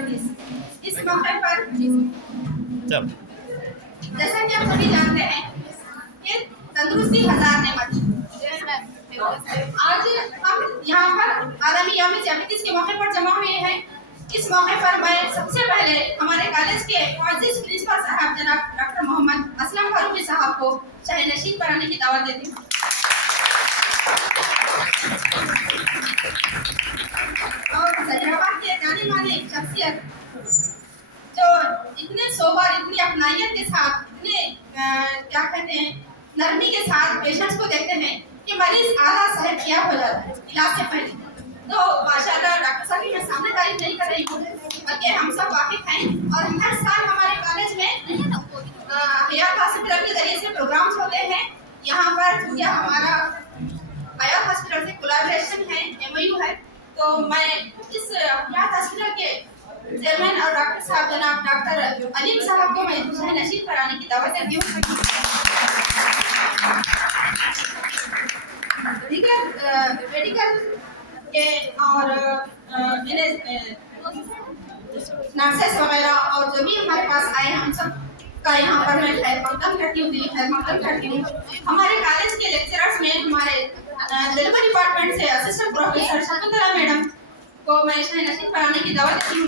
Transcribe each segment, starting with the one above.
हदीस। इस मौके पर जैसा कि आप सभी जानते हैं कि तंदुरुस्ती हजार नेमत। आज हम यहाँ पर आलमी यौम डायबिटीज के मौके पर जमा हुए हैं। इस मौके पर मैं सबसे पहले हमारे कॉलेज के मुअज़्ज़िज़ प्रिंसिपल साहब जनाब डॉक्टर मोहम्मद असलम फारूकी साहब को शाही नशीन कराने की दावत देती हूँ। और हैदराबाद के जाने माने शख्सियत जो इतने सोबर, इतनी अपनाइयत के साथ, इतने क्या कहते हैं नरमी के साथ पेशेंट्स को देखते हैं कि मरीज आधा सेहतयाब हो जाता है इलाज से पहले। तो माशाल्लाह डॉक्टर साहब की मैं सामने तारीफ नहीं कर रही हूँ, बल्कि हम सब वाकिफ हैं। और हर साल हमारे कॉलेज में हयात हॉस्पिटल के जरिए से प्रोग्राम्स होते हैं। यहाँ पर यह हमारा हयात हॉस्पिटल से कोलैबोरेशन है, MOU है। तो मैं इस हयात हॉस्पिटल के चेयरमैन और डॉक्टर साहब जनाब डॉक्टर अलीम साहब को मैं शाही नशीन कराने की दावत देती हूँ। मेडिकल के और नर्सेस वगैरह और जो भी हमारे पास आए हम सब का यहाँ पर मैं खैर मकदम करती हूँ, खैर मकदम करती हूँ। हमारे कॉलेज के लेक्चरर्स में हमारे डिलीवरी डिपार्टमेंट से असिस्टेंट प्रोफेसर शकुंतला मैडम को मैं शाही नशीन कराने की दावत देती हूँ।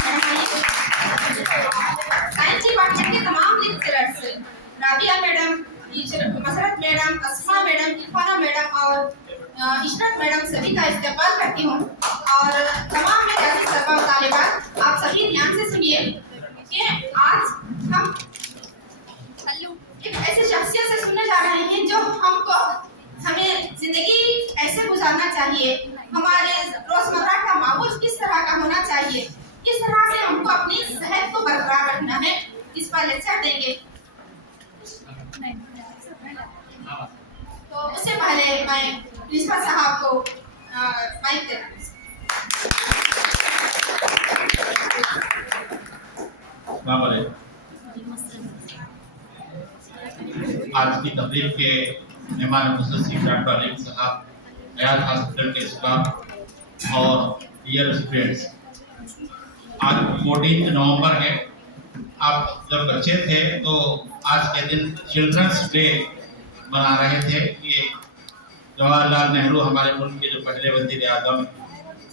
साइंस डिपार्टमेंट के तमाम लेक्चरर्स राबिया मैडम, मसरत मैडम, अस्मा मैडम, इरफाना मैडम और इशरत मैडम सभी का इस्तेमाल करती हूँ। और तमाम मेरे अजीज तलबा और तालिबात, आप सभी ध्यान से सुनिए कि आज हम एक ऐसे शख्सियत से सुनने जा रहे हैं जो हमें जिंदगी ऐसे गुजारना चाहिए, हमारे रोजमर्रा का माहौल किस तरह का होना चाहिए, किस तरह से हमको अपनी सेहत को बरकरार रखना है, इस पर लेक्चर देंगे। तो उससे पहले मैं प्रिंसिपल साहब को माइक देती हूँ। आज की तकरीब के मेहमान मुस्तशीर डॉक्टर अलीम साहब, हयात हॉस्पिटल के स्टाफ और डियर स्टूडेंट्स, आज 14 नवंबर है। आप जब बच्चे थे तो आज के दिन चिल्ड्रंस डे मना रहे थे। ये जवाहरलाल नेहरू हमारे मुल्क के जो पहले वज़ीर आज़म,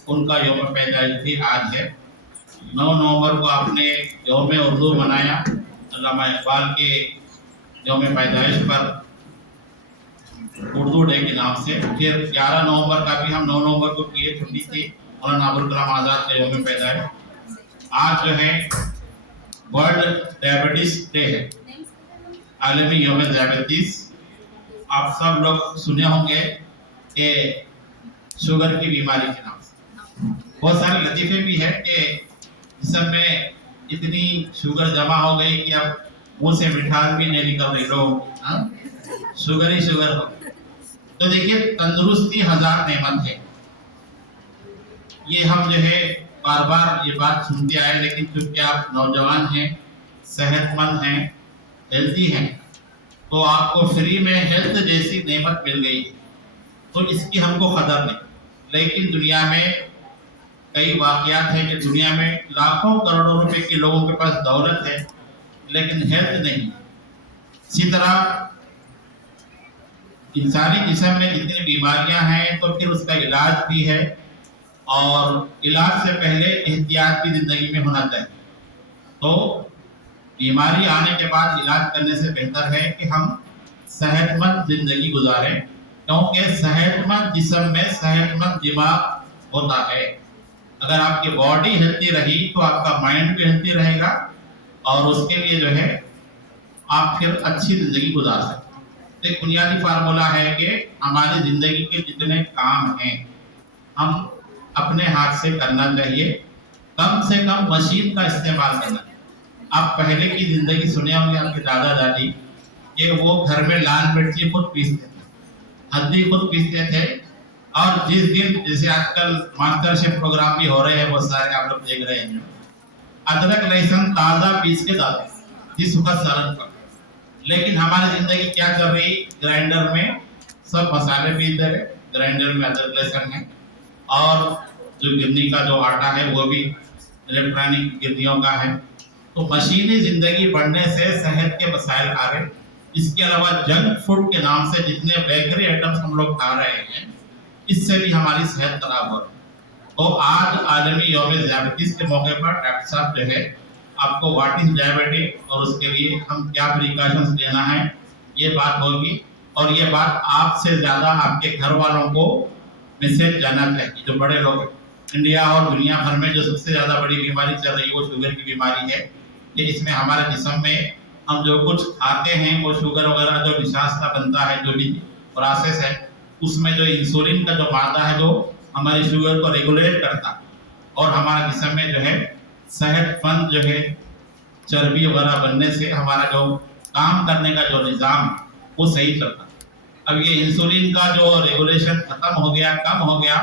उनका यौम पैदाइश भी आज है। 9 नवंबर को आपने यौम उर्दू मनाया अल्लामा इकबाल के यौम पैदाइश पर उर्दू डे के नाम से। फिर 11 नवंबर का भी हम 9 नवंबर को किए, छुट्टी थी, मौलाना अबुल कलाम आज़ाद का यौम पैदाइश। आज जो है वर्ल्ड डायबिटीज डे है, आलमी यौम डायबिटीज। आप सब लोग सुने होंगे कि शुगर की बीमारी के नाम से बहुत सारे लतीफ़े भी है कि जिसम में इतनी शुगर जमा हो गई कि अब मुंह से मिठास भी नहीं निकल रही, लोग शुगर ही शुगर हो। तो देखिए, तंदुरुस्ती हजार नेमत है। ये हम जो है बार बार ये बात सुनते आए, लेकिन क्योंकि आप नौजवान हैं, सेहतमंद हैं, हेल्दी हैं, तो आपको फ्री में हेल्थ जैसी नेमत मिल गई, तो इसकी हमको कदर नहीं। लेकिन दुनिया में कई वाक़यात हैं कि दुनिया में लाखों करोड़ों रुपए के लोगों के पास दौलत है लेकिन हेल्थ नहीं। इसी तरह इंसानी जिस्म में जितनी बीमारियां हैं तो फिर उसका इलाज भी है, और इलाज से पहले एहतियात भी जिंदगी में होना चाहिए। तो बीमारी आने के बाद इलाज करने से बेहतर है कि हम सेहतमंद जिंदगी गुजारें, क्योंकि सेहतमंद जिस्म में सेहतमंद दिमाग होता है। अगर आपकी बॉडी हेल्थी रही तो आपका माइंड भी हेल्थी रहेगा, और उसके लिए जो है आप फिर अच्छी जिंदगी गुजार सकते हैं। एक बुनियादी फार्मूला है कि हमारी जिंदगी के जितने काम हैं हम अपने हाथ से करना चाहिए, कम से कम मशीन का इस्तेमाल करना। आप पहले की जिंदगी सुने होंगे, आपके दादा दादी कि वो घर में लाल मिर्ची खुद पीसते थे, हल्दी खुद पीसते थे। और जिस दिन, जैसे आजकल मास्टर शेफ प्रोग्राम भी हो रहे हैं बहुत सारे, आप लोग देख रहे हैं, अदरक लहसुन ताज़ा पीस के डालते जिस वक्त सालन पर। लेकिन हमारी जिंदगी क्या कर रही, ग्राइंडर में सब मसाले पीस दे रहे, ग्राइंडर में अदरक लहसुन है, और जो गिन्नी का जो आटा है वो भी इलेक्ट्रॉनिक गिरदियों का है। तो मशीनी जिंदगी बढ़ने से सेहत के मसाइल आ रहे। इसके अलावा जंक फूड के नाम से जितने बेकरी आइटम्स हम लोग खा रहे हैं, इससे भी हमारी सेहत खराब हो रही है। तो आज आलमी यौम डायबिटीज के मौके पर डॉक्टर साहब जो है आपको व्हाट इज डायबिटीज और उसके लिए हम क्या प्रिकॉशंस लेना है ये बात होगी। और ये बात आपसे ज्यादा आपके घर वालों को मैसेज जाना चाहिए। जो बड़े लोग इंडिया और दुनिया भर में जो सबसे ज्यादा बड़ी बीमारी चल रही है वो शुगर की बीमारी है। कि इसमें हमारे जिस्म में हम जो कुछ खाते हैं वो शुगर वगैरह जो निशास्ता बनता है, जो भी प्रोसेस है, उसमें जो इंसुलिन का जो मादा है जो हमारी शुगर को रेगुलेट करता और हमारे जिस्म में जो है सेहतमंद जो है चर्बी वगैरह बनने से हमारा जो काम करने का जो निज़ाम वो सही चलता। अब ये इंसुलिन का जो रेगुलेशन खत्म हो गया, कम हो गया,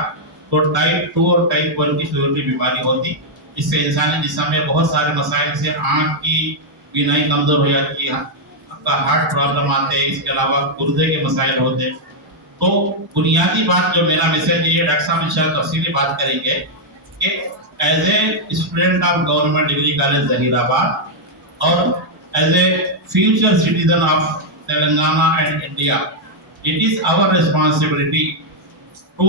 तो टाइप 2 और टाइप 1 की शुगर की बीमारी होती। इससे इंसानी जिस्म में बहुत सारे मसाइल से आँख की बीनाई कमजोर हो जाती है, आपका हार्ट प्रॉब्लम आते हैं, इसके अलावा गुर्दे के मसाइल होते हैं। तो बुनियादी बात जो मेरा मैसेज है, डॉक्टर साहब इंशाल्लाह तफसीली बात करेंगे कि as a student of government degree college Zaheerabad और as a future citizen of Telangana and India, it is our responsibility to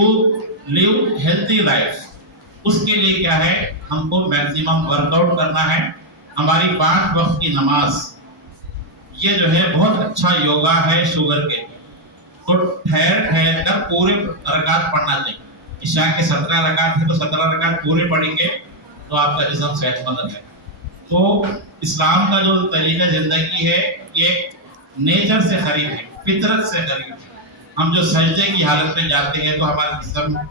live healthy life. उसके लिए क्या है, हमको मैक्सिमम वर्कआउट करना है। हमारी 5 वक्त की नमाज ये जो है बहुत अच्छा योगा है शुगर के। तो ठहर ठहर कर पूरे रकात पढ़ना चाहिए। इशा के 17 रकात है तो 17 रकात पूरे पढ़ेंगे तो आपका जिस्म सेहतमंद है। तो इस्लाम का जो तरीका जिंदगी है ये नेचर से करीब है, फितरत से करीब है। हम जो सजदे की हालत में जाते हैं तो हमारे जिस्म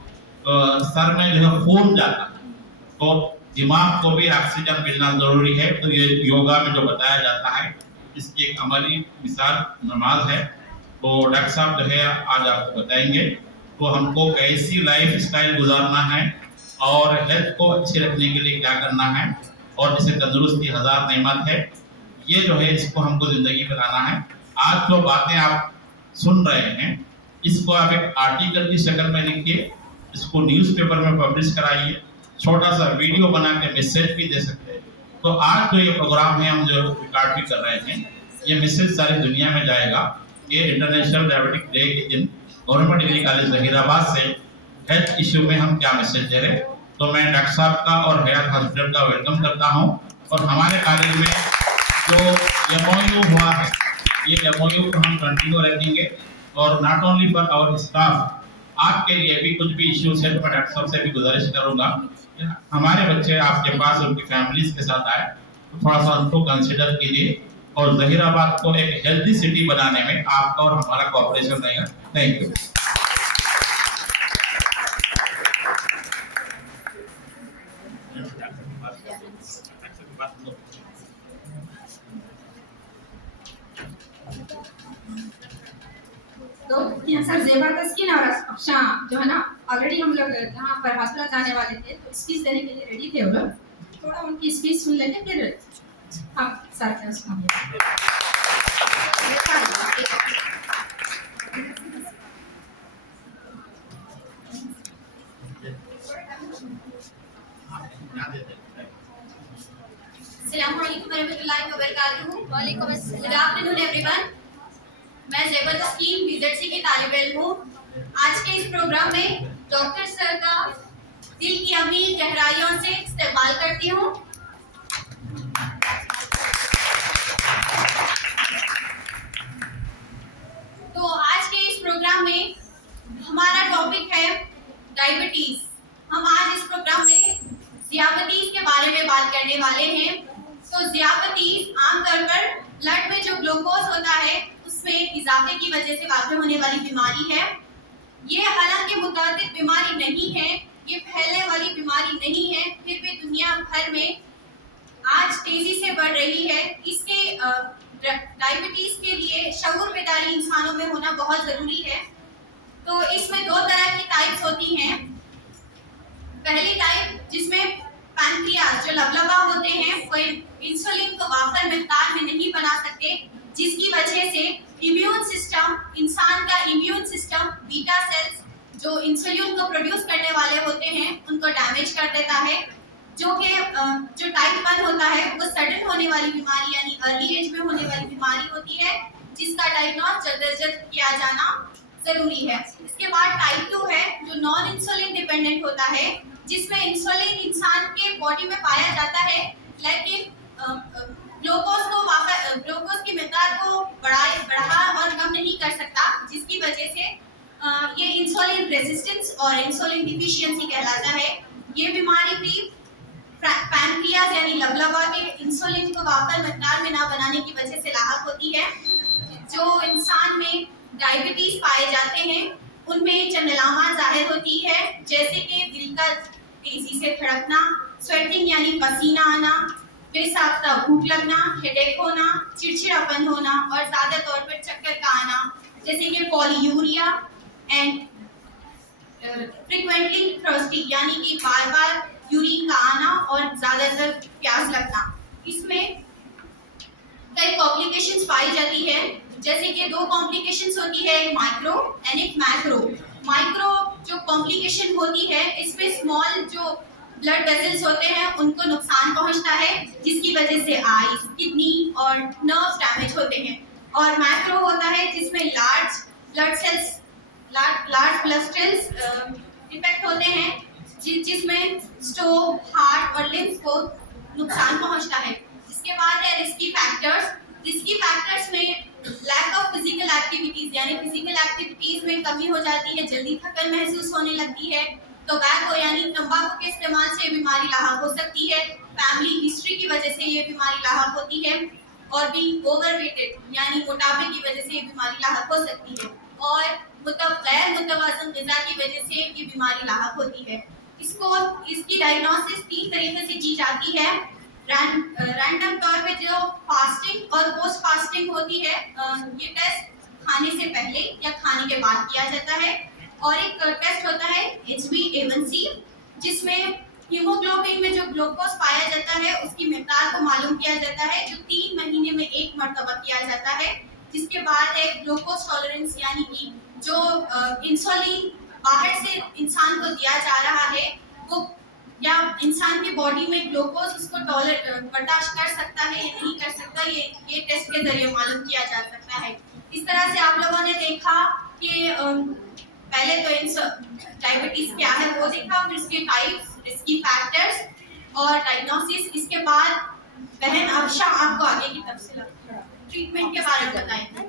सर में जो है खून जाता है, तो दिमाग को भी ऑक्सीजन मिलना जरूरी है। तो ये योगा में जो बताया जाता है इसकी एक अमली मिसाल नमाज है। तो डॉक्टर साहब जो है आज आपको बताएंगे तो हमको कैसी लाइफ स्टाइल गुजारना है और हेल्थ को अच्छी रखने के लिए क्या करना है, और जैसे तंदुरुस्ती 1000 नेमत है, ये जो है इसको हमको जिंदगी में लाना है। आज जो बातें आप सुन रहे हैं इसको आप एक आर्टिकल की शक्ल में लिखिए, इसको न्यूज़पेपर में पब्लिश कराइए, छोटा सा वीडियो बना के मैसेज भी दे सकते हैं। तो आज जो ये प्रोग्राम है हम जो रिकॉर्ड भी कर रहे हैं, ये मैसेज सारी दुनिया में जाएगा। ये इंटरनेशनल डायबिटिक डे के दिन गवर्नमेंट डिग्री कॉलेज जहीराबाद से हेल्थ इश्यू में हम क्या मैसेज दे रहे हैं। तो मैं डॉक्टर साहब का और हयात हॉस्पिटल का वेलकम करता हूँ। और हमारे कॉलेज में जो MOU हुआ है ये MOU को हम कंटिन्यू रखेंगे। और not only for our staff, आपके लिए भी कुछ भी इश्यूज है तो मैं डॉक्टर साहब से भी गुजारिश करूंगा, हमारे बच्चे आपके पास उनकी फैमिलीज के साथ आए तो थोड़ा सा उनको कंसिडर कीजिए और जहीराबाद को एक हेल्दी सिटी बनाने में आपका और हमारा कोऑपरेशन रहेगा। Thank you. तो यहाँ सर ज़ेबा तस्कीन और अफशां जो है ना ऑलरेडी हम लोग जहाँ पर हॉस्पिटल जाने वाले थे तो स्पीच देने के लिए रेडी थे वो लोग। थोड़ा उनकी स्पीच सुन लेंगे फिर हम साथ में उसको वालेकुम अस्सलाम। Good afternoon everyone. मैं ज़ेबा तस्कीन BZC की तालिब इल्म हूँ। आज के इस प्रोग्राम में डॉक्टर सर का दिल की अमीर गहराइयों से इस्तेमाल करती हूँ। तो आज के इस प्रोग्राम में हमारा टॉपिक है डायबिटीज। हम आज इस प्रोग्राम में ज़ियाबतीज़ के बारे में बात करने वाले हैं। तो ज़ियाबतीज़ आमतौर पर ब्लड में जो ग्लूकोज होता है उसमें इजाफे की वजह से वाक़ होने वाली बीमारी है। ये हालांकि मुतादिद बीमारी नहीं है, ये फैलने वाली बीमारी नहीं है, फिर भी दुनिया भर में आज तेजी से बढ़ रही है। इसके डायबिटीज के लिए शऊर बेदारी इंसानों में होना बहुत ज़रूरी है। तो इसमें 2 तरह की टाइप्स होती हैं। पहली टाइप जिसमें पैनक्रियाज जो लबलबा होते हैं वो इंसुलिन को वाफर मिकदार में नहीं बना सकते, जिसकी वजह से इम्यून सिस्टम, इंसान का इम्यून सिस्टम बीटा सेल्स जो इंसुलिन को प्रोड्यूस करने वाले होते हैं उनको डैमेज कर देता है, जो कि जो टाइप 1 होता है वो सडन होने वाली बीमारी यानी अर्ली एज में होने वाली बीमारी होती है, जिसका डायग्नोस जल्द से जल्द किया जाना जरूरी है। इसके बाद टाइप 2 है जो नॉन इंसुलिन डिपेंडेंट होता है, जिसमें इंसुलिन इंसान के बॉडी में पाया जाता है, लेकिन ग्लूकोज की मिकदार को बढ़ा और कम नहीं कर सकता, जिसकी वजह से ये इंसुलिन रेजिस्टेंस और इंसुलिन डिफिशियंसी कहलाता है। ये बीमारी भी पैनक्रियाज यानी लबलबा के इंसुलिन को वापर मिकदार में ना बनाने की वजह से लाहक होती है। जो इंसान में डायबिटीज पाए जाते हैं उनमें चंद अलामत जाहिर होती है, जैसे कि दिल का तेजी से धड़कना, स्वेटिंग यानी पसीना आना, बेसाख्ता भूख लगना, हेडेक होना, चिड़चिड़ापन होना और ज्यादा तौर पर चक्कर का आना, जैसे कि पॉलीयूरिया एंड फ्रीक्वेंटली थर्स्टी यानी कि बार बार यूरिन का आना और ज्यादातर प्यास लगना। इसमें कई कॉम्प्लिकेशंस पाई जाती है, जैसे कि दो कॉम्प्लिकेशंस होती है, माइक्रो एंड एक मैक्रो। माइक्रो जो कॉम्प्लिकेशन होती है इसमें स्मॉल जो ब्लड वेसल्स होते हैं उनको नुकसान पहुंचता है, जिसकी वजह से आईज, किडनी और नर्व्स डैमेज होते हैं। और मैक्रो होता है जिसमें लार्ज ब्लड सेल्स इफेक्ट होते हैं, जिसमें स्ट्रोक, हार्ट और लिम्स को नुकसान पहुंचता है। इसके बाद है रिस्की फैक्टर्स। रिस्की फैक्टर्स में लैक ऑफ फिजिकल एक्टिविटीज यानी फिजिकल एक्टिविटीज में कमी हो जाती है, जल्दी थकन महसूस होने लगती है। टोबैको यानी तंबाकू के इस्तेमाल से बीमारी लाहक हो सकती है। फैमिली हिस्ट्री की वजह से ये बीमारी लाहक होती है। और भी ओवरवेटेड यानी मोटापे की वजह से ये बीमारी लाहक हो सकती है। और गैर मुतवाज़न ग़िज़ा की वजह से ये बीमारी लाहक होती है। इसकी डायग्नोसिस 3 तरीके से की जाती है। रैंडम तौर पे जो फास्टिंग और पोस्ट फास्टिंग होती है, ये टेस्ट खाने से पहले या खाने के बाद किया जाता है। और एक टेस्ट होता है HbA1c, जिसमें हीमोग्लोबिन में जो ग्लूकोज पाया जाता है उसकी मिकदार को मालूम किया जाता है, जो 3 महीने में एक मरतबा किया जाता है। जिसके बाद है ग्लूकोज टॉलरेंस यानी कि जो इंसुलिन बाहर से इंसान को दिया जा रहा है वो या इंसान की बॉडी में ग्लूकोज उसको बर्दाश्त कर सकता है या नहीं कर सकता, ये टेस्ट के जरिए मालूम किया जा सकता है। इस तरह से आप लोगों ने देखा कि पहले तो डायबिटीज क्या है वो देखा, फिर इसके टाइप्स, रिस्की फैक्टर्स और डायग्नोसिस। इसके बाद बहन अबशा आपको आगे की तफसील ट्रीटमेंट के बारे में बताएंगे।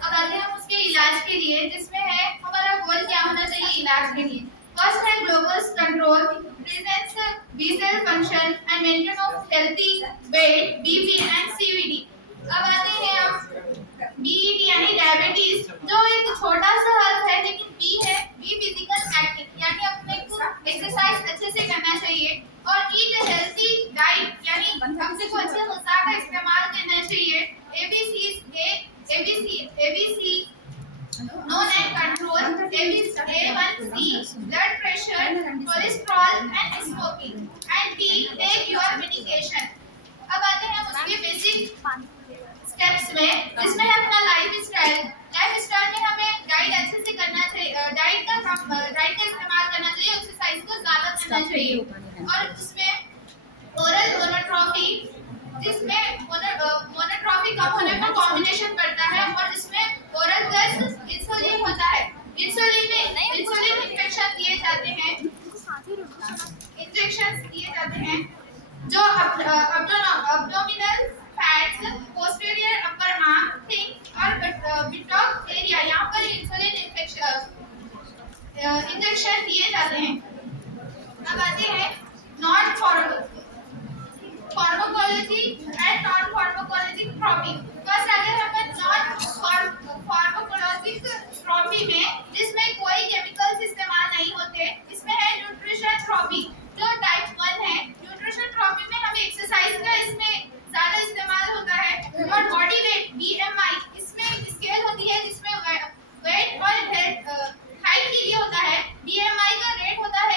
अब आते हैं हम उसके इलाज के लिए, जिसमें है हमारा गोल क्या होना चाहिए इलाज के लिए। फर्स्ट है glucose control, presence B cell function and maintain of healthy weight, BP and CVD. अब आते हैं हम बीईडी यानी डायबिटीज, जो एक छोटा सा हर्फ है, लेकिन बी है बी फिजिकल एक्टिव यानी अपने को एक्सरसाइज अच्छे से करना चाहिए और ईट हेल्थी डाइट यानी हमसे को अच्छे गुज़ा का इस्तेमाल करना चाहिए। ABC known and control A1C blood pressure, cholesterol and smoking, and D take your medication। अब आते हैं उसके बेसिक स्टेप्स में, जिसमें है अपना लाइफ स्टाइल में हमें डाइट अच्छे से करना चाहिए, डाइट का इस्तेमाल करना चाहिए, एक्सरसाइज को ज्यादा करना चाहिए। और उसमें ओरल मोनोट्रॉफी, जिसमें मोनोट्रॉफी कम होने पर कॉम्बिनेशन बढ़ता है और इसमें ओरल प्लस इंसुलिन होता है। इंसुलिन इंजेक्शन दिए जाते हैं जो abdominal fats, posterior upper arm, thick और बिटॉक्स एरिया, यहाँ पर इंसुलिन इंजेक्शन दिए जाते हैं। अब आते हैं non pharmacology and non pharmacologic therapy. First अगर हम नॉन फार्माकोलॉजिक थेरेपी में, जिसमें कोई केमिकल्स इस्तेमाल नहीं होते, इसमें है न्यूट्रिशन थेरेपी जो टाइप 1 है। न्यूट्रिशन थेरेपी में हमें एक्सरसाइज का इसमें ज्यादा इस्तेमाल होता है। और बॉडी वेट BMI, इसमें स्केल होती है जिसमें वेट और हाइट के लिए होता है। BMI का रेट होता है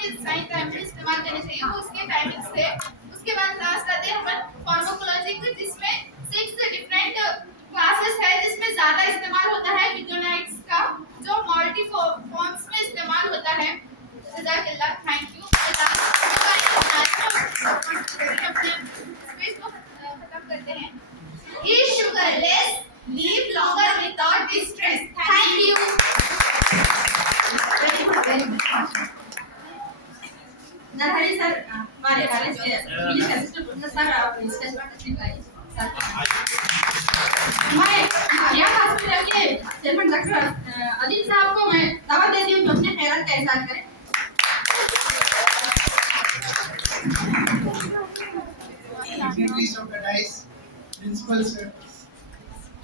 के साइन टाइमिंग इस्तेमाल करने चाहिए, वो उसके टाइमिंग्स थे। उसके बाद क्लास करते हैं अपन फार्माकोलॉजी की, जिसमें 6 डिफरेंट क्लासेस है, जिसमें ज्यादा इस्तेमाल होता है विगोनाइट्स का, जो मल्टी फॉर्म्स में इस्तेमाल होता है। जज़ाकल्लाह, थैंक यू। अपने स्पीच को खत्म करते हैं। Eat sugarless, live longer without distress. Thank you. Narhari sir हमारे कॉलेज के इंग्लिश असिस्टेंट प्रोफेसर सर, आप स्टेज पर तशरीफ लाइए सर। हमारे यहाँ हॉस्पिटल के चेयरमैन डॉक्टर अदिल साहब को मैं दावत देती हूँ कि अपने ख्याल का इज़हार करें। Dignitaries of the dais, principal sir,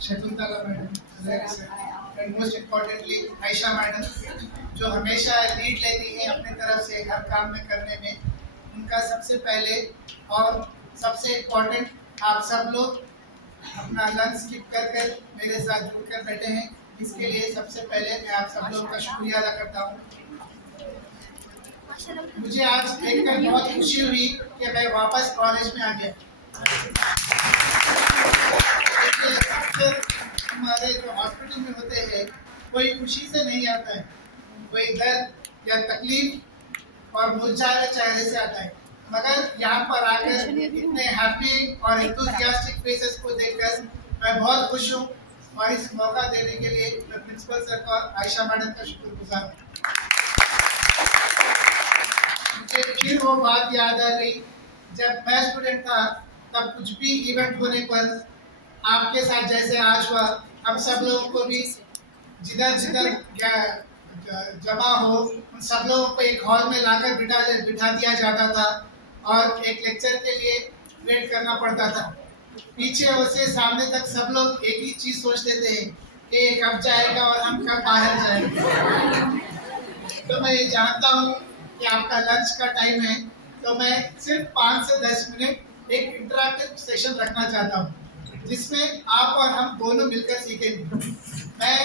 Shakuntala madam, Azhari sir, and most importantly Ayesha madam, जो हमेशा लीड लेती हैं अपने तरफ से हर काम में करने में, उनका सबसे पहले और सबसे इम्पोर्टेंट आप सब लोग अपना लंच स्किप कर मेरे साथ जुड़कर बैठे हैं, इसके लिए सबसे पहले मैं आप सब लोगों का शुक्रिया अदा करता हूँ। मुझे आज देखकर बहुत खुशी हुई कि मैं वापस कॉलेज में आ गया। हमारे जो हॉस्पिटल में होते हैं, कोई खुशी से नहीं आता है, कोई दर्द या तकलीफ और मुरझाए चेहरे से आता है, मगर यहाँ पर आकर इतने हैप्पी और एंथुसियास्टिक फेसेस को देखकर मैं बहुत खुश हूँ, और इस मौका देने के लिए मैं प्रिंसिपल सर का और आयशा मैडम का शुक्रगुजार हूँ। मुझे फिर वो बात याद आ गई, जब मैं स्टूडेंट था तब कुछ भी इवेंट होने पर आपके साथ जैसे आज हुआ, हम सब लोगों को भी जिधर जमा हो उन सब लोगों को एक हॉल में लाकर बिठा दिया जाता था और एक लेक्चर के लिए वेट करना पड़ता था। पीछे से सामने तक सब लोग एक ही चीज़ सोचते थे कि ये कब जाएगा और हम कब बाहर जाएंगे। तो मैं ये जानता हूँ कि आपका लंच का टाइम है, तो मैं सिर्फ 5 से 10 मिनट एक इंटरैक्टिव सेशन रखना चाहता हूँ, जिसमें आप और हम दोनों मिलकर सीखेंगे। मैं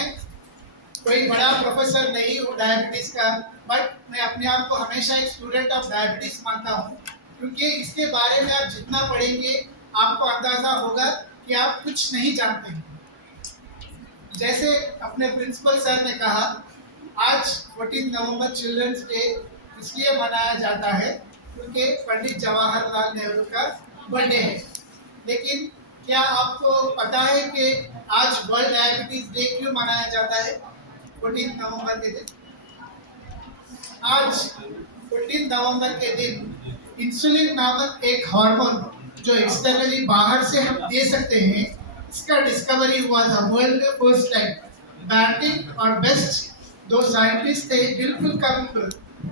कोई बड़ा प्रोफेसर नहीं हूँ डायबिटीज़ का, बट मैं अपने आप को हमेशा एक स्टूडेंट ऑफ डायबिटीज़ मानता हूँ, क्योंकि इसके बारे में आप जितना पढ़ेंगे आपको अंदाज़ा होगा कि आप कुछ नहीं जानते। जैसे अपने प्रिंसिपल सर ने कहा, आज 14 नवंबर चिल्ड्रंस डे इसलिए मनाया जाता है क्योंकि पंडित जवाहरलाल नेहरू का बर्थडे है। लेकिन क्या आपको पता है कि आज वर्ल्ड डायबिटीज डे क्यों मनाया जाता है 14 नवंबर के दिन? आज 14 नवंबर के दिन इंसुलिन नामक एक हार्मोन जो एक्सटर्नली बाहर से हम दे सकते हैं, इसका डिस्कवरी हुआ था वर्ल्ड में फर्स्ट टाइम। बैटिंग और बेस्ट 2 साइंटिस्ट थे, बिल्कुल कम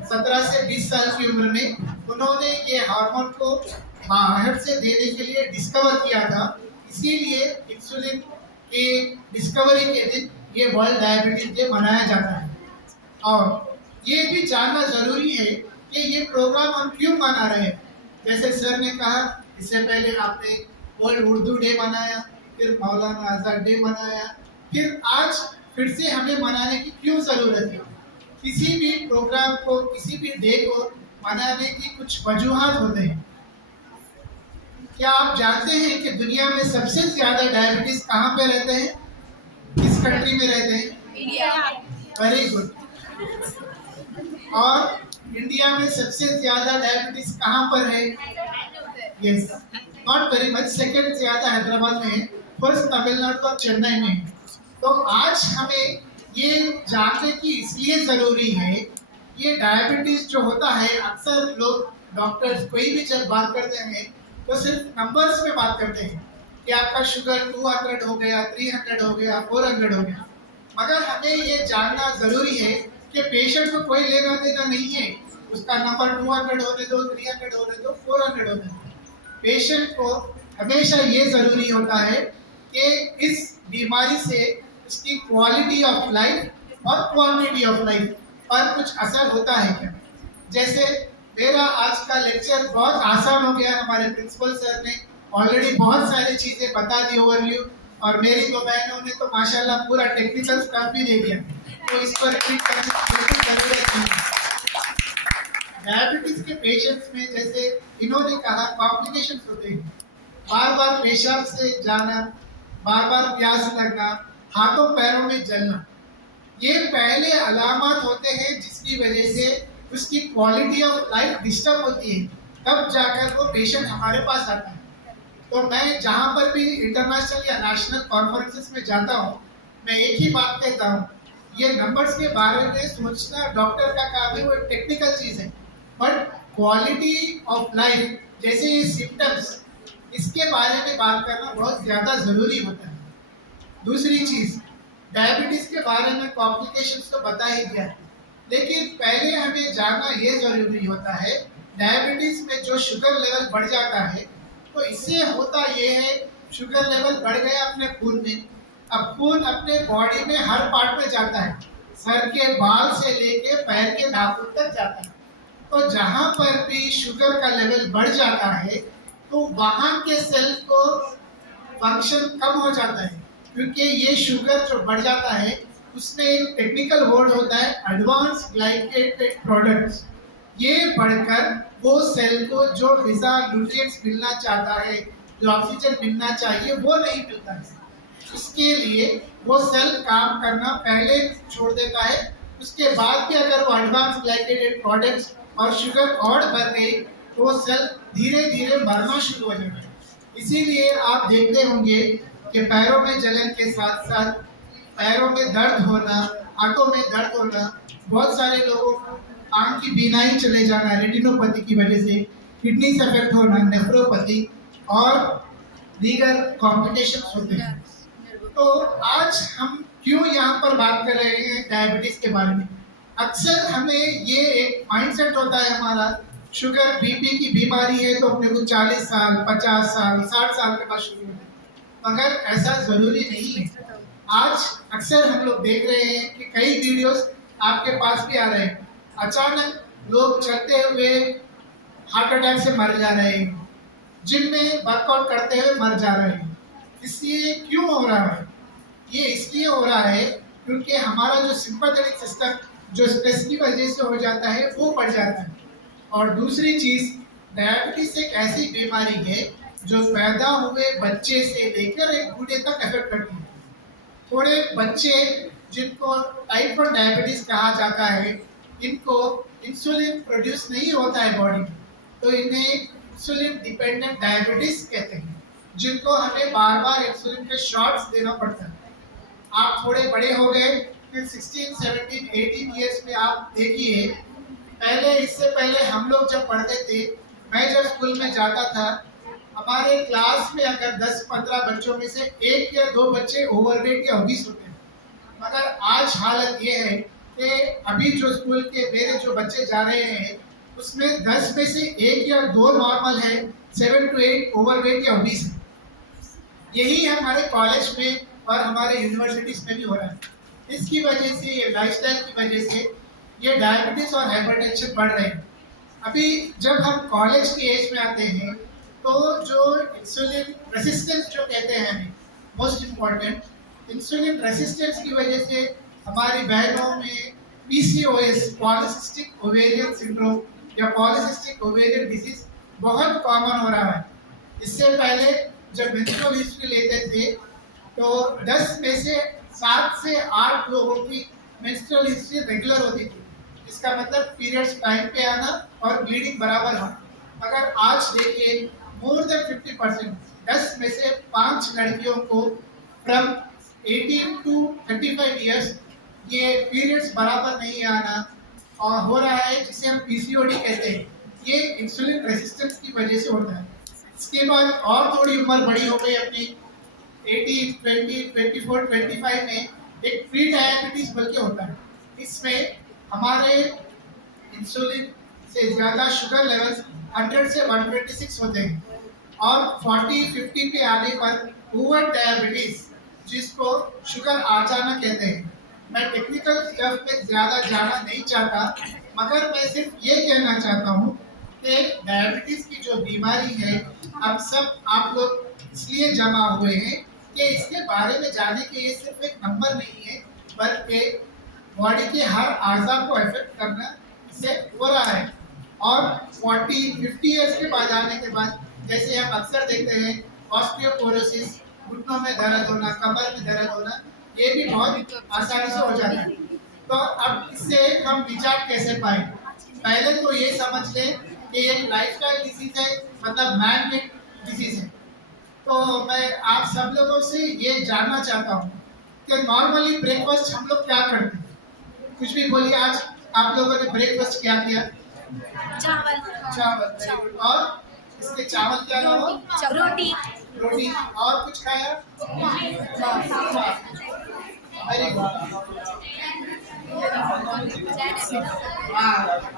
17 से 20 साल की उम्र में। उन्होंने ये हार्मोन को बाहर से देने के लिए डिस्कवर किया था, इसीलिए इंसुलिन के डिस्कवरी के दिन ये वर्ल्ड डायबिटीज डे मनाया जाता है। और ये भी जानना ज़रूरी है कि ये प्रोग्राम हम क्यों मना रहे हैं। जैसे सर ने कहा, इससे पहले आपने वर्ल्ड उर्दू डे मनाया, फिर मौलाना आज़ाद डे मनाया, फिर आज फिर से हमें मनाने की क्यों ज़रूरत है। किसी भी प्रोग्राम को, किसी भी डे को मनाने की कुछ वजूहात होते हैं। क्या आप जानते हैं कि दुनिया में सबसे ज़्यादा डायबिटीज़ कहाँ पे रहते हैं? किस कंट्री में रहते हैं? इंडिया। Very good. और इंडिया में सबसे ज़्यादा डायबिटीज़ कहाँ पर है? Yes, not very much. Second ज़्यादा हैदराबाद में है, फर्स्ट तमिलनाडु और चेन्नई में है। तो आज हमें ये जानने की इसलिए ज़रूरी है, ये डायबिटीज़ जो होता है, अक्सर लोग डॉक्टर्स कोई भी जब बात करते हैं तो सिर्फ नंबर्स में बात करते हैं कि आपका शुगर 200 हो गया, 300 हो गया, 400 हो गया। मगर हमें ये जानना ज़रूरी है कि पेशेंट को कोई लेना देना नहीं है, उसका नंबर 200 होने दो, 300 होने दो, 400 होने दो। पेशेंट को हमेशा ये ज़रूरी होता है कि इस बीमारी से उसकी क्वालिटी ऑफ लाइफ और क्वांटिटी ऑफ लाइफ पर कुछ असर होता है क्या। जैसे मेरा आज का लेक्चर बहुत आसान हो गया, हमारे प्रिंसिपल सर ने ऑलरेडी बहुत सारी चीज़ें बता दी ओवरव्यू, और मेरी 2 बहनों ने तो माशाल्लाह पूरा टेक्निकल स्टफ भी दे दिया, तो इस पर क्लिक करने की बिल्कुल ज़रूरत नहीं। डायबिटीज के पेशेंट्स में जैसे इन्होंने कहा कॉम्प्लिकेशंस होते हैं, बार बार पेशाब से जाना, बार बार प्यास लगना, हाथों पैरों में जलना, ये पहले अलामत होते हैं जिसकी वजह से उसकी क्वालिटी ऑफ लाइफ डिस्टर्ब होती है, तब जाकर वो पेशेंट हमारे पास आता है। तो मैं जहाँ पर भी इंटरनेशनल या नेशनल कॉन्फ्रेंसेस में जाता हूँ, मैं एक ही बात कहता हूँ, ये नंबर्स के बारे में सोचना डॉक्टर का काम है, वो एक टेक्निकल चीज़ है, बट क्वालिटी ऑफ लाइफ जैसे ये सिम्टम्स, इसके बारे में बात करना बहुत ज़्यादा ज़रूरी होता है। दूसरी चीज़, डायबिटीज़ के बारे में कॉम्प्लिकेशंस तो बता ही दिया है, लेकिन पहले हमें जानना ये ज़रूरी होता है, डायबिटीज़ में जो शुगर लेवल बढ़ जाता है, तो इससे होता ये है, शुगर लेवल बढ़ गया अपने खून में, अब खून अपने बॉडी में हर पार्ट में जाता है, सर के बाल से लेके पैर के नाखून तक जाता है। तो जहाँ पर भी शुगर का लेवल बढ़ जाता है, तो वहाँ के सेल को फंक्शन कम हो जाता है, क्योंकि ये शुगर जो बढ़ जाता है उसमें एक टेक्निकल वर्ड होता है एडवांस ग्लाइकेटेड प्रोडक्ट्स। ये बढ़कर वो सेल को जो ग़िज़ा न्यूट्रिएंट्स मिलना चाहता है, जो ऑक्सीजन मिलना चाहिए, वो नहीं मिलता है। इसके लिए वो सेल काम करना पहले छोड़ देता है, उसके बाद भी अगर वो एडवांस ग्लाइकेटेड प्रोडक्ट्स और शुगर और बढ़ गई तो वो सेल धीरे धीरे मरना शुरू हो जाता है। इसीलिए आप देखते होंगे कि पैरों में जलन के साथ साथ पैरों में दर्द होना, आंखों में दर्द होना, बहुत सारे लोगों को आंख की बीनाई चले जाना रेटिनोपैथी की वजह से, किडनी से अफेक्ट होना, नेफ्रोपैथी और दीगर कॉम्प्लिकेशंस होते हैं। तो आज हम क्यों यहाँ पर बात कर रहे हैं डायबिटीज़ के बारे में? अक्सर हमें ये एक माइंडसेट होता है हमारा, शुगर बीपी की बीमारी है तो अपने को 40 साल, 50 साल, 60 साल के बाद शुरू होता है, मगर ऐसा ज़रूरी नहीं है। आज अक्सर हम लोग देख रहे हैं कि कई वीडियोस आपके पास भी आ रहे हैं, अचानक लोग चलते हुए हार्ट अटैक से मर जा रहे हैं, जिम में वर्कआउट करते हुए मर जा रहे हैं। इसलिए क्यों हो रहा है? ये इसलिए हो रहा है क्योंकि हमारा जो सिंपैथेटिक सिस्टम जो स्ट्रेस की वजह से हो जाता है वो बढ़ जाता है। और दूसरी चीज़, डायबिटीज़ एक ऐसी बीमारी है जो पैदा हुए बच्चे से लेकर एक बूढ़े तक अफेक्ट करती है। थोड़े बच्चे जिनको टाइप 1 डायबिटीज़ कहा जाता है, इनको इंसुलिन प्रोड्यूस नहीं होता है बॉडी में, तो इन्हें इंसुलिन डिपेंडेंट डायबिटीज़ कहते हैं, जिनको हमें बार बार इंसुलिन के शॉट्स देना पड़ता है। आप थोड़े बड़े हो गए, फिर 16, 17, 18 ईयर्स में आप देखिए, पहले इससे पहले हम लोग जब पढ़ते थे, मैं जब स्कूल में जाता था, हमारे क्लास में अगर 10-15 बच्चों में से 1 या 2 बच्चे ओवरवेट या ओबीस होते हैं, मगर आज हालत ये है कि अभी जो स्कूल के मेरे जो बच्चे जा रहे हैं उसमें 10 में से 1 या 2 नॉर्मल है, 7 to 8 ओवरवेट या ओबीस है। यही हमारे कॉलेज में और हमारे यूनिवर्सिटीज़ में भी हो रहा है। इसकी वजह से, ये लाइफस्टाइल की वजह से ये डायबिटीज़ और हाइपरटेंशन बढ़ रहे हैं। अभी जब हम कॉलेज की एज में आते हैं तो जो इंसुलिन रेसिस्टेंस जो कहते हैं हमें, मोस्ट इम्पॉर्टेंट, इंसुलिन रेसिस्टेंस की वजह से हमारी बहनों में PCOS, पॉलीसिस्टिक ओवेरियन सिंड्रोम या पॉलीसिस्टिक ओवेरियन डिसीज बहुत कॉमन हो रहा है। इससे पहले जब मेंस्ट्रुअल हिस्ट्री लेते थे तो 10 में से 7 से 8 लोगों की मेंस्ट्रुअल हिस्ट्री रेगुलर होती थी। इसका मतलब पीरियड्स टाइम पे आना और ब्लीडिंग बराबर होना। मगर आज देखिए, मोर देन 50%, 10 में से 5 लड़कियों को फ्रॉम 18 to 35 ईयर्स ये पीरियड्स बराबर नहीं आना और हो रहा है, जिसे हम PCOD कहते हैं। ये इंसुलिन रेजिस्टेंस की वजह से होता है। इसके बाद और थोड़ी उम्र बड़ी हो गई अपनी 18, 20, 24, 25 में एक प्री डायबिटीज़ बल्कि होता है। इसमें हमारे इंसुलिन से ज़्यादा शुगर लेवल्स 100 से 126 होते हैं और 40-50 पे आने पर ओवर डायबिटीज़, जिसको शुगर आ जाना कहते हैं। मैं टेक्निकल स्टफ पे ज़्यादा जाना नहीं चाहता, मगर मैं सिर्फ ये कहना चाहता हूँ कि डायबिटीज़ की जो बीमारी है, अब सब आप लोग इसलिए जमा हुए हैं कि इसके बारे में जाने के ये सिर्फ एक नंबर नहीं है, बल्कि बॉडी के हर आज़ा को इफेक्ट करना इससे हो रहा है। और 40-50 ईयर्स के बाद आने के बाद जैसे हम अक्सर देखते हैं ऑस्टियोपोरोसिस, घुटनों में दर्द होना, कमर में दर्द होना, ये भी बहुत आसानी से हो जाता है। तो अब इससे हम निजात कैसे पाए? पहले तो ये समझ लें कि एक लाइफस्टाइल डिसीज है, मतलब मैन मेड डिसीज है। तो मैं आप सब लोगों से ये जानना चाहता हूँ कि नॉर्मली ब्रेकफास्ट हम लोग क्या करते हैं? कुछ भी बोलिए, आज आप लोगों ने ब्रेकफास्ट क्या किया? चावल। very good। और इसके चावल के अलावा रोटी और कुछ खाया? Very good.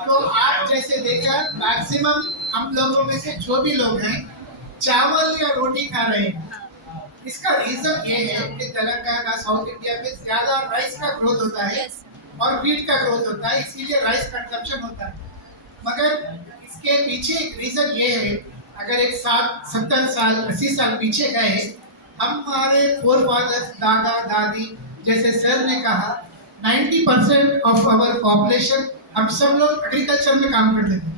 तो आप जैसे देखा मैक्सिमम हम लोगों में से जो भी लोग हैं चावल या रोटी खा रहे हैं। इसका रीजन ये है कि तेलंगाना, साउथ इंडिया में ज्यादा राइस का ग्रोथ होता है और व्हीट का ग्रोथ होता है, इसीलिए राइस कंजप्शन होता है। मगर इसके पीछे एक रीजन ये है, अगर एक 70 साल 80 साल पीछे गए, हमारे फोर फादर्स, दादा दादी, जैसे सर ने कहा 90% ऑफ आवर पॉपुलेशन, हम सब लोग एग्रीकल्चर में काम करते थे।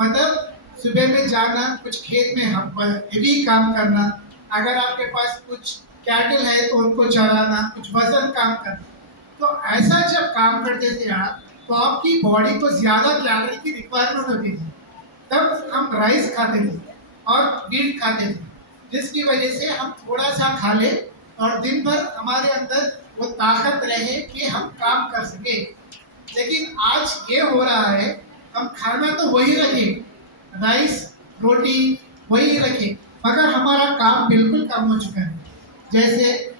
मतलब सुबह में जाना, कुछ खेत में हेवी काम करना, अगर आपके पास कुछ कैटल है तो उनको चराना, कुछ वजन काम करना। तो ऐसा जब काम करते थे आप, तो आपकी बॉडी को ज्यादा कैलोरी की रिक्वायरमेंट होती थी। तब हम राइस खाते थे और व्हीट खाते थे, जिसकी वजह से हम थोड़ा सा खा ले और दिन भर हमारे अंदर वो ताकत रहे कि हम काम कर सके। लेकिन आज ये हो रहा है, हम खाना तो वही रखें, राइस रोटी वही रखें, मगर हमारा काम बिल्कुल कम हो चुका है। जैसे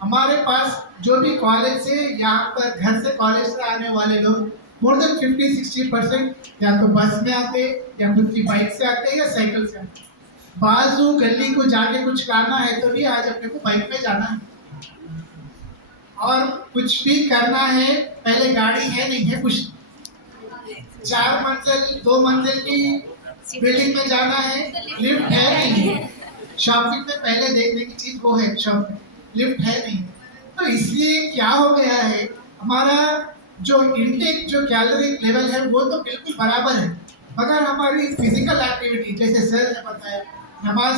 हमारे पास जो भी कॉलेज से, यहाँ पर घर से कॉलेज से आने वाले लोग मोर देन 50-60% या तो बस में आते, या खुद की बाइक से आते, या साइकिल से आते। बाजू गली को जाके कुछ लाना है तो भी आज अपने को बाइक पे जाना है, और कुछ भी करना है पहले गाड़ी है नहीं है, कुछ 4 मंजिल 2 मंजिल की बिल्डिंग में जाना है, लिफ्ट है नहीं है। शॉपिंग में पहले देखने की चीज वो है, शॉपिंग, लिफ्ट है नहीं। तो इसलिए क्या हो गया है, हमारा जो इनटेक, जो कैलोरी लेवल है वो तो बिल्कुल बराबर है, मगर हमारी फिजिकल एक्टिविटी, जैसे सर ने बताया, नमाज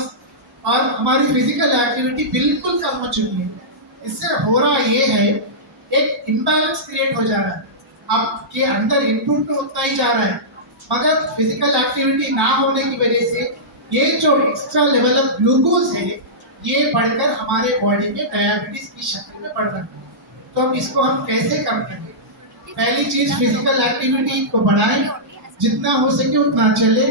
और हमारी फिजिकल एक्टिविटी बिल्कुल कम हो चुकी है। इससे हो रहा ये है, एक इम्बैलेंस क्रिएट हो जा रहा है। आपके अंदर इनपुट तो उतना ही जा रहा है, मगर फिजिकल एक्टिविटी ना होने की वजह से ये जो एक्स्ट्रा लेवल ऑफ ग्लूकोज है, ये बढ़कर हमारे बॉडी में डायबिटीज की शक्ल में बढ़ रहा है। तो अब इसको हम कैसे कम करें? पहली चीज, फिजिकल एक्टिविटी को बढ़ाएं, जितना हो सके उतना चले,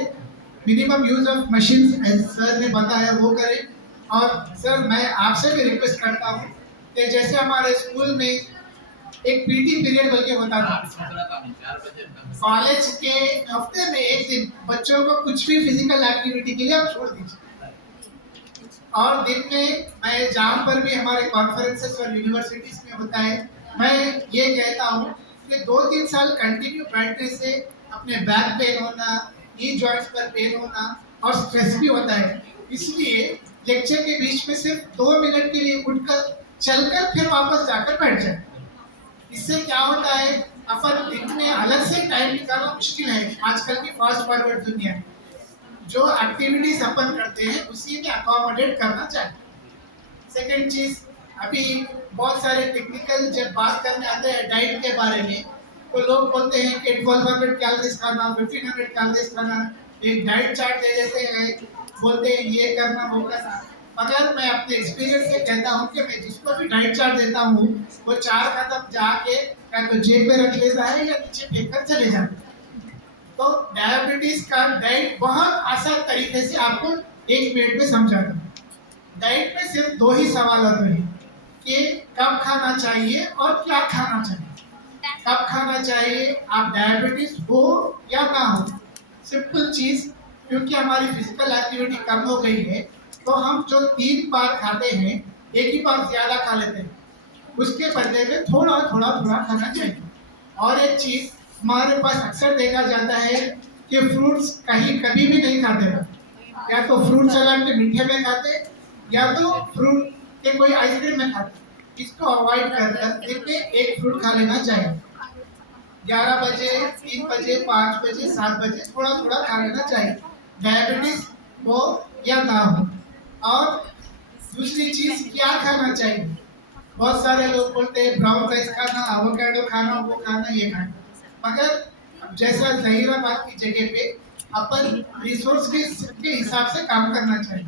minimum use of machines, sir ने बताया वो करें। और सर मैं आपसे भी रिक्वेस्ट करता हूँ कि जैसे हमारे स्कूल में एक पीटी पीरियड बल्कि होता था, कॉलेज के हफ्ते में एक दिन बच्चों को कुछ भी फिजिकल एक्टिविटी के लिए आप छोड़ दीजिए। और दिन में मैं जहाँ पर भी हमारे कॉन्फ्रेंसेस और यूनिवर्सिटीज में होता है, मैं ये कहता हूँ कि 2-3 साल कंटिन्यू बैठने से अपने बैक पेन होना, नी जॉइंट्स पर पेन होना और स्ट्रेस भी होता है। इसलिए लेक्चर के बीच में सिर्फ 2 मिनट के लिए उठकर, चलकर फिर वापस जाकर बैठ जाए। इससे क्या होता है, अपन दिन में अलग से टाइम निकालना मुश्किल है आजकल की फास्ट फॉरवर्ड दुनिया में। जो एक्टिविटीज अपन करते हैं उसी में अकोमोडेट करना चाहिए। सेकंड चीज, अभी बहुत सारे टेक्निकल जब बात करने आते हैं डाइट के बारे में, तो लोग बोलते हैं कि 1200 कैलोरीज खाना, 1500 कैलोरीज खाना, एक डाइट चार्ट दे देते हैं, बोलते हैं ये करना वो करना। मगर मैं अपने एक्सपीरियंस से कहता हूँ कि मैं जिसको भी डाइट चार्ट देता हूँ, वो 4 कदम जाके या तो जेब में रख लेता है या नीचे फेंक कर चले जाते हैं। तो डायबिटीज का डाइट बहुत आसान तरीके से आपको 1 मिनट में समझाता हूँ। डाइट में सिर्फ 2 ही सवाल होते हैं कि कब खाना चाहिए और क्या खाना चाहिए। कब खाना चाहिए, आप डायबिटीज हो या ना हो, सिंपल चीज, क्योंकि हमारी फिजिकल एक्टिविटी कम हो गई है, तो हम जो 3 बार खाते हैं, एक ही बार ज्यादा खा लेते हैं, उसके बदले में थोड़ा खाना चाहिए। और एक चीज हमारे पास अक्सर देखा जाता है कि फ्रूट्स कहीं कभी भी नहीं खाते हैं, या तो फ्रूट सलाद के मीठे में खाते, या तो फ्रूट के कोई आइसक्रीम में खाते। इसको अवॉइड कर दिन में 1 फ्रूट खा लेना चाहिए। 11 बजे, 3 बजे, 5 बजे, 7 बजे थोड़ा थोड़ा खा लेना चाहिए, डायबिटीज हो या ना हो। और दूसरी चीज क्या खाना चाहिए, बहुत सारे लोग बोलते हैं ब्राउन राइस खाना, एवोकाडो खाना, वो खाना, ये खाना, मगर जैसा जहीराबाद की जगह पे अपन रिसोर्स के हिसाब से काम करना चाहिए।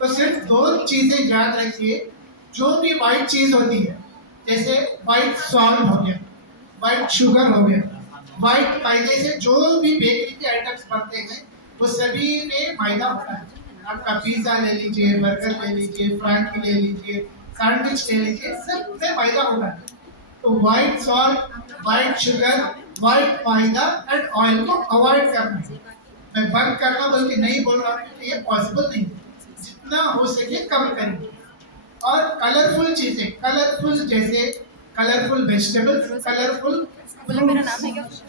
तो सिर्फ दो चीजें याद रखिए, जो भी वाइट चीज होती है, जैसे वाइट सॉल्ट हो गया, वाइट शुगर हो गया, वाइट मैदे से जो भी बेकरी के आइटम्स बनते हैं वो सभी में मैदा होता है। आपका पिज्जा ले लीजिए, बर्गर ले लीजिए, फ्रैंकी ले लीजिए, सैंडविच ले लीजिए, सब में मैदा होता है। तो white salt, white sugar, white maida and oil को अवॉइड करना है। मैं बंद करना बल्कि नहीं बोल रहा हूँ क्योंकि ये पॉसिबल नहीं है, जितना हो सके कम करें। और कलरफुल चीजें, कलरफुल जैसे कलरफुल वेजिटेबल्स, कलरफुल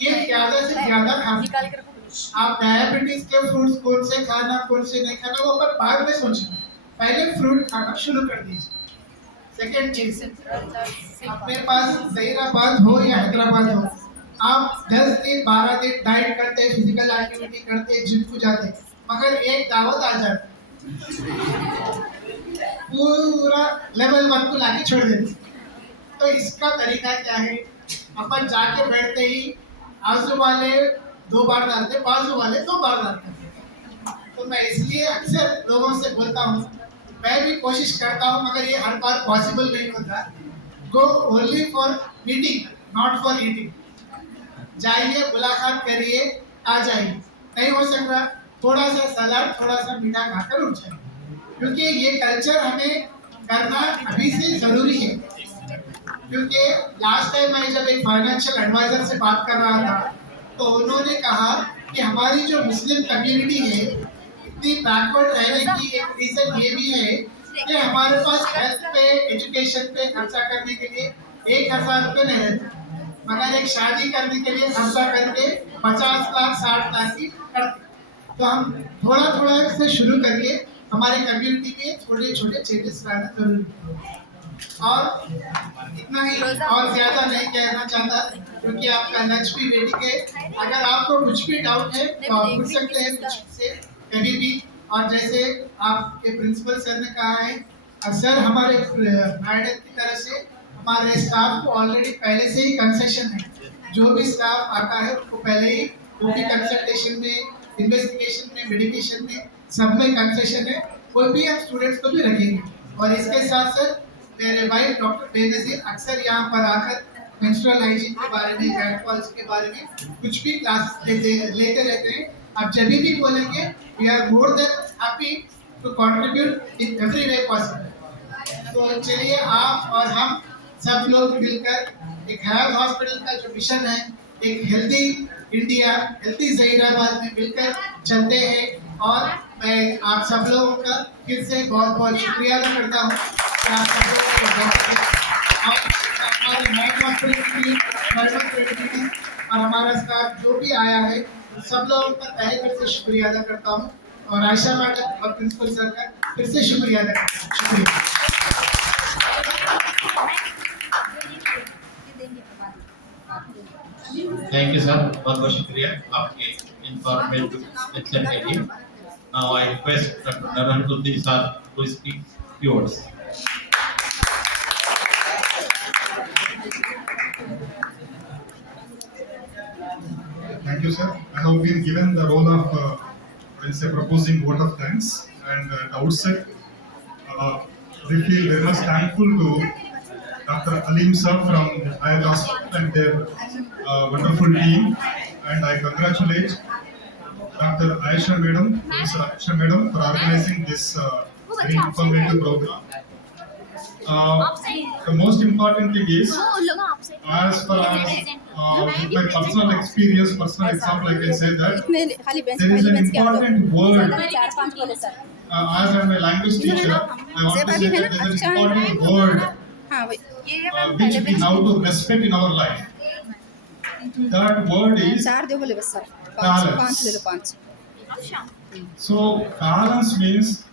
ये ज्यादा से ज्यादा खाना। आप डायबिटीज के फ्रूट्स कौन से खाना कौन से नहीं खाना वो पर बाद में सोचना, पहले फ्रूट खाना शुरू कर दीजिए। सेकेंड चीज, अपने पास जहीराबाद हो या हैदराबाद हो, आप 10 दिन 12 दिन डाइट करते, फिजिकल एक्टिविटी करते, जिम को जाते, मगर एक दावत आ जाती, पूरा लेवल 1 को लाके छोड़ देते। तो इसका तरीका क्या है, अपन जाके बैठते ही आजू वाले 2 बार डालते, बाजू वाले 2 बार डालते। तो मैं इसलिए अक्सर लोगों से बोलता हूँ, मैं भी कोशिश करता हूँ मगर ये हर बार पॉसिबल नहीं होता। Go only for meeting, not for eating. जाइए, मुलाकात करिए, आ जाइए। नहीं हो सक रहा, थोड़ा सा सलाद, थोड़ा सा मीठा खाकर उठ जाइए, क्योंकि ये कल्चर हमें करना अभी से जरूरी है। क्योंकि लास्ट टाइम मैं जब एक फाइनेंशियल एडवाइजर से बात कर रहा था तो उन्होंने कहा कि हमारी जो मुस्लिम कम्युनिटी है इतनी बैकवर्ड रहने की एक रीजन ये भी है कि हमारे पास हेल्थ पे, एजुकेशन पे खर्चा करने के लिए 1000 रुपये नहीं रहते, मगर एक शादी करने के लिए खर्चा करके 50 लाख 60 लाख की करते। तो हम थोड़ा थोड़ा से शुरू करके हमारे कम्युनिटी में छोटे छोटे चेंजेस लाना जरूरी है। और इतना ही, और ज्यादा नहीं कहना चाहता क्योंकि आपका लंच भी रेडी है। अगर आपको कुछ भी डाउट है तो आप पूछ सकते हैं मुझसे कभी भी। और जैसे आपके प्रिंसिपल सर ने कहा है, सर हमारे मैडम की तरफ से हमारे स्टाफ को ऑलरेडी पहले से ही कंसेशन है, जो भी स्टाफ आता है उसको पहले ही वो भी कंसल्टेशन में, इन्वेस्टिगेशन में, मेडिकेशन में, सब में कंसेशन है, कोई भी हम स्टूडेंट्स को भी रखेंगे। और इसके साथ साथ मेरे वाइफ डॉक्टर बेनजीर अक्सर यहाँ पर आकर मेंस्ट्रुअल हाइजीन के बारे में, गाइनकोलॉजी के बारे में कुछ भी क्लास लेते रहते हैं। आप जब भी बोलेंगे, we are more than happy to contribute in every way possible. तो चलिए, आप और हम सब लोग मिलकर एक हेल्थ हॉस्पिटल का जो मिशन है, एक हेल्दी इंडिया, हेल्दी जहीराबाद में मिलकर चलते हैं। और मैं आप सब लोगों का फिर से बहुत बहुत शुक्रिया अदा करता हूँ कि आप सब लोगों को हमारे हेल्थ हॉस्पिटल की और हमारा स्टाफ जो भी आया है, सब लोगों का तहे दिल से शुक्रिया अदा करता हूँ। और आयशा मैडम और प्रिंसिपल सर का फिर से शुक्रिया अदा करता हूँ। शुक्रिया। थैंक यू सर, बहुत बहुत शुक्रिया आपके इंफॉर्मेटिव लेक्चर के लिए। Now I request doctor Narharkuddin sir to speak few words. Thank you, sir. I have been given the role of proposing vote of thanks, and at the outset, we feel very much thankful to Dr. Aleem sir from Hayat Hospital and their wonderful team, and I congratulate Dr. Aisha Madam, Mr. Aisha Madam for organizing this very informative program. The most important thing is, as far as with my personal experience, personal example, I can say that there is an important word. As I'm a language teacher, I want to say that there is an important word which we have to respect in our life. That word is balance. So balance means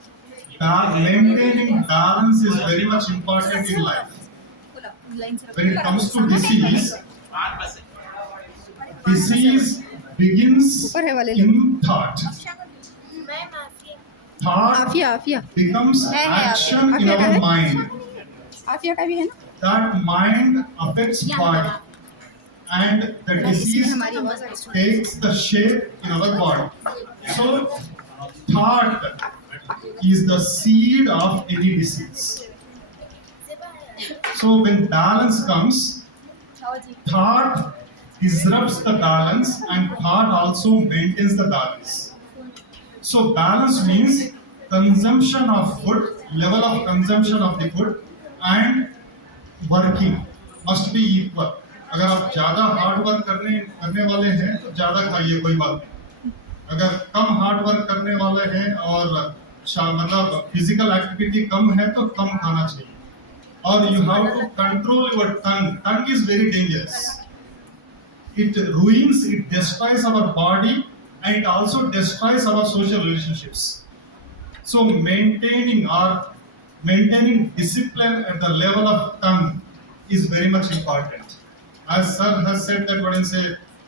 maintaining balance is very much important in life. When it comes to disease, disease begins in thought. Thought becomes action in our mind. That mind affects body, and the disease takes the shape in our body. So thought is the seed of any disease. So when balance comes, thought disrupts the balance, and thought also maintains the balance. So balance means consumption of food, level of consumption of the food, and working must be equal. अगर आप ज्यादा hard work करने वाले हैं तो ज्यादा खाइए, कोई बात नहीं. अगर कम हार्ड वर्क करने वाले हैं और मतलब फिजिकल एक्टिविटी कम है तो कम खाना चाहिए. और you have to control your tongue. Tongue is very dangerous. It ruins, it destroys our body, and it also destroys our social relationships. So maintaining discipline at the level of tongue is very much important. As sir has said that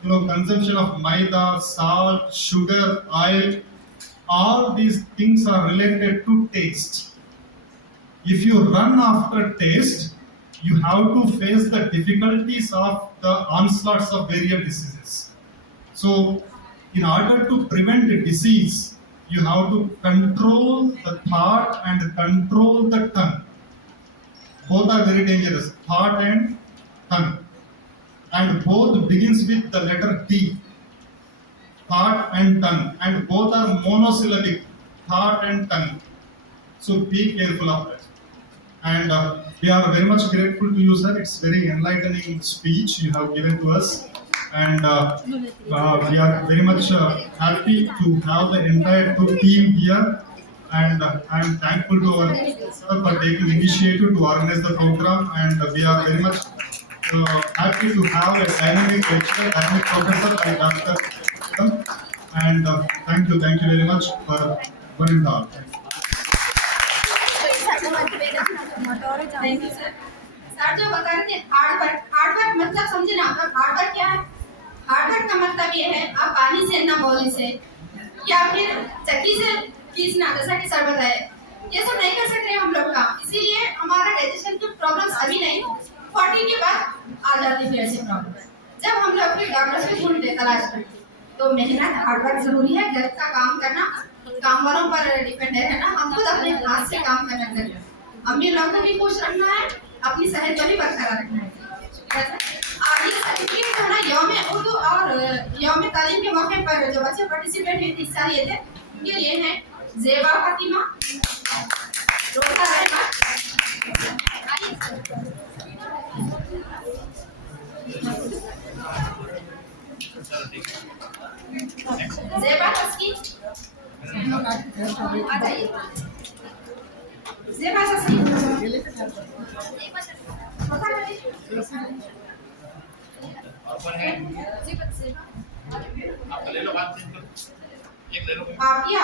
consumption of maida, salt, sugar, oil, all these things are related to taste. If you run after taste, you have to face the difficulties of the onslaughts of various diseases. So, in order to prevent the disease, you have to control the thought and control the tongue. Both are very dangerous, thought and tongue. And both begins with the letter T, thought and tongue. And both are monosyllabic, thought and tongue. So be careful of that. And we are very much grateful to you, sir. It's very enlightening speech you have given to us. And we are very much happy to have the entire team here. And I am thankful to our sir for taking initiative to organize the program. And we are very much happy to have a dynamic lecturer, dynamic professor like Dr. And thank you very much for coming down. Thank you sir. Sir जो बता रहे थे hard work मतलब समझे ना. Hard work क्या है? Hard work का मतलब ये है आप पानी से ना बोले से या फिर चक्की से पीसना, जैसा कि सर बताए, ये सब नहीं कर सकते हम लोग का. इसीलिए हमारा डाइजेशन की प्रॉब्लम्स अभी नहीं, 40 के बाद आ जाती है ऐसी प्रॉब्लम. जब हम लोग फिर डॉक्टर से ढूंढते तलाश करते, तो मेहनत हार्ड वर्क जरूरी है. घर का काम करना काम वालों पर डिपेंड है ना, हम खुद अपने हाथ से काम करना चाहिए. अम्मी लोगों को भी खुश रखना है, अपनी सेहत को भी बरकरार रखना है. ये सर्टिफिकेट जो है ना यौम उर्दू और यौम तालीम के मौके पर जो बच्चे पार्टिसिपेट हुए हिस्सा लिए थे उनके लिए हैं ज़ेबा फातिमा, रोज़ा रहमान, ज़ेबा तस्कीन, आ जाइए ज़ेबा तस्कीन, आप ले लो बात, एक ले लो. आफिया,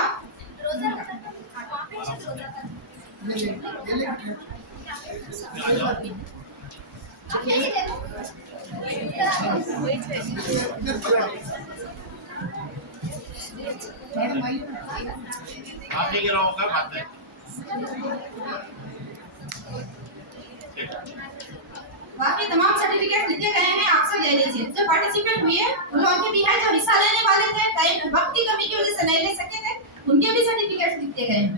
आप ये होगा बात है. बाकी तमाम सर्टिफिकेट लिखे गए हैं, आप सब ले लीजिए. जो पार्टिसिपेट हुए उन लोगों के भी है, जो हिस्सा लेने वाले थे टाइम वक्त की कमी की वजह से नहीं ले सके थे, उनके भी सर्टिफिकेट लिखे गए हैं,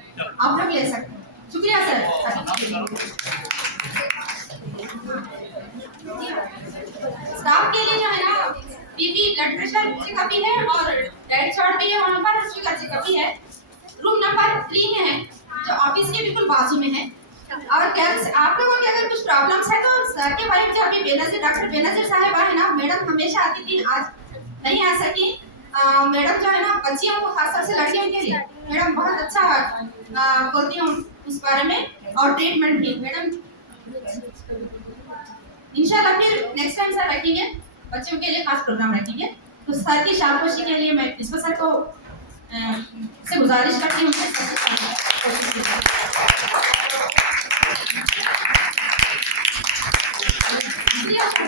आप लोग ले सकते हैं. शुक्रिया सर. स्टाफ के लिए जो है ना बीपी ब्लड प्रेशर चेकअप भी है और डाइट चार्ट भी है, वहाँ पर शुगर चेकअप भी है. रूम नंबर 3 में है जो ऑफिस के बिल्कुल बाजू में है. और क्या आप लोगों के अगर कुछ प्रॉब्लम्स है तो सर के वाइफ जो अभी बेनजीर डॉक्टर बेनजीर साहिबा है ना, मैडम हमेशा आती थी, आज नहीं आ सकी. मैडम जो है ना बच्चियों को खासतौर से लड़कियों के लिए मैडम बहुत अच्छा बोलती हूँ उस बारे में, और ट्रीटमेंट भी मैडम इंशाल्लाह फिर नेक्स्ट टाइम सर रखेंगे, बच्चों के लिए खास प्रोग्राम रखेंगे. तो सर की शाबाशी के लिए मैं विश्व सर को से गुजारिश करती हूँ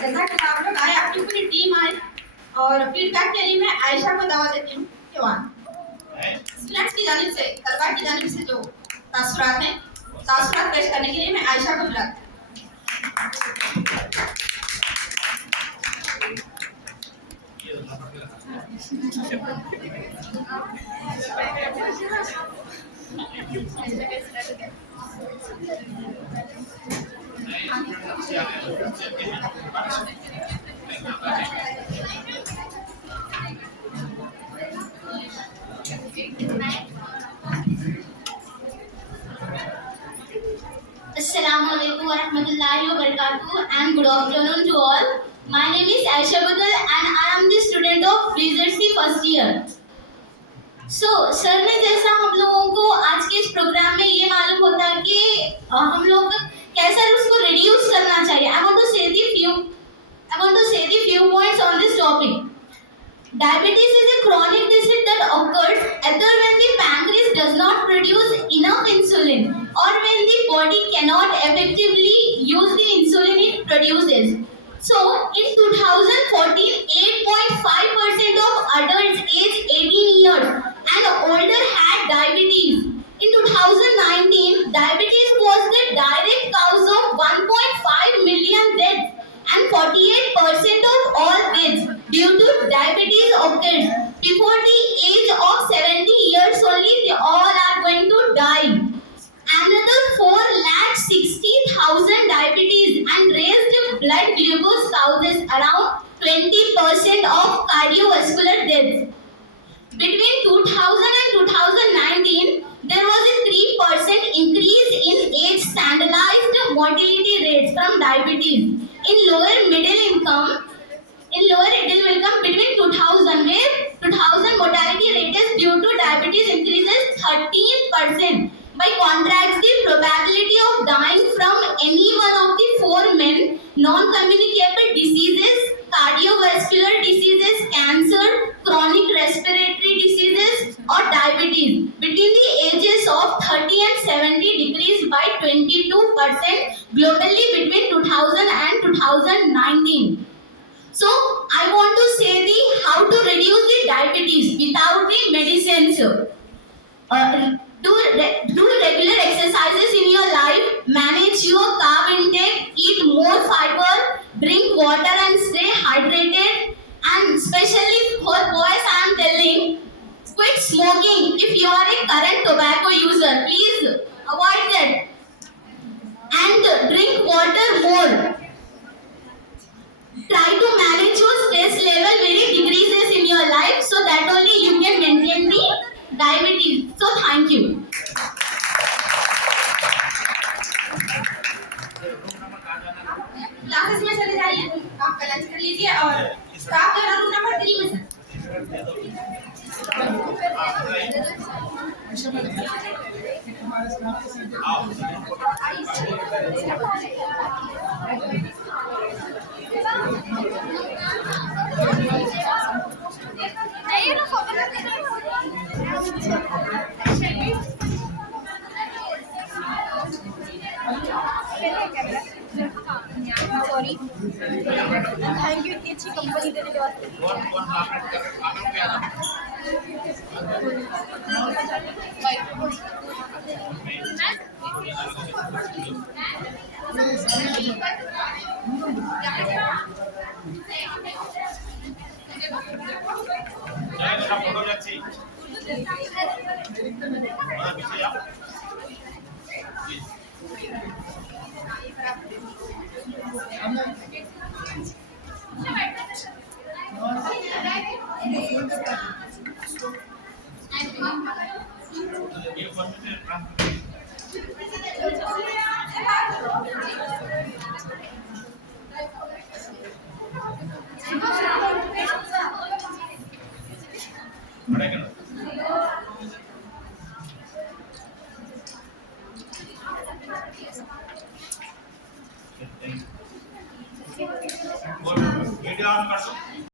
जैसा कि आप लोग आए, आपकी पूरी टीम आए और फीडबैक के लिए मैं आयशा को दावा देती हूँ। स्टूडेंट्स की जानिब से, तलबा की जानिब से जो तासुरात हैं, तासुरात पेश करने के लिए मैं आयशा को बुलाती हूँ। Assalamualaikum warahmatullahi wabarakatuh and good afternoon to all. My name is Aisha Badal and I am the student of BZC first year. So, sir ने जैसा हम लोगों को आज के इस प्रोग्राम में ये मालूम होता है कि हम लोग कैसे उसको रिड्यूस करना चाहिए. I want to say the few points on this topic. Diabetes is a chronic disease that occurs either when the pancreas does not produce enough insulin or when the body cannot effectively use the insulin it produces. So, in 2014, 8.5% of adults aged 18 years and older had diabetes. In 2019, diabetes was the direct cause of 1.5 million deaths and 48% of all deaths due to diabetes occurs before the age of 70 years only. They all are going to die. Another 4,60,000 diabetes and raised blood glucose causes around 20% of cardiovascular deaths. Between 2000 and 2019, there was a 3% increase in age standardized mortality rates from diabetes. In lower middle income between 2000 mortality rate is due to diabetes increases 13%. By contrast, the probability of dying from any one of the four main non-communicable diseases, cardiovascular diseases, cancer, chronic respiratory diseases or diabetes between the ages of 30 and 70 decreased by 22% globally between 2000 and 2019. So, I want to say how to reduce the diabetes without the medicines. Do regular exercises in your life, manage your carb intake, eat more fiber, drink water and stay hydrated. And especially for boys I am telling, quit smoking. If you are a current tobacco user, please avoid that. And drink water more. Try to manage your stress level very decreases in your life so that only you can maintain the diabetes. So thank you. Classes में चले जाइए, आप lunch कर लीजिए और staff जो है room number 3 में सॉरी, थैंक यू इतनी अच्छी कंपनी देने के वास्ते. फोटो जाच्छी Thank you.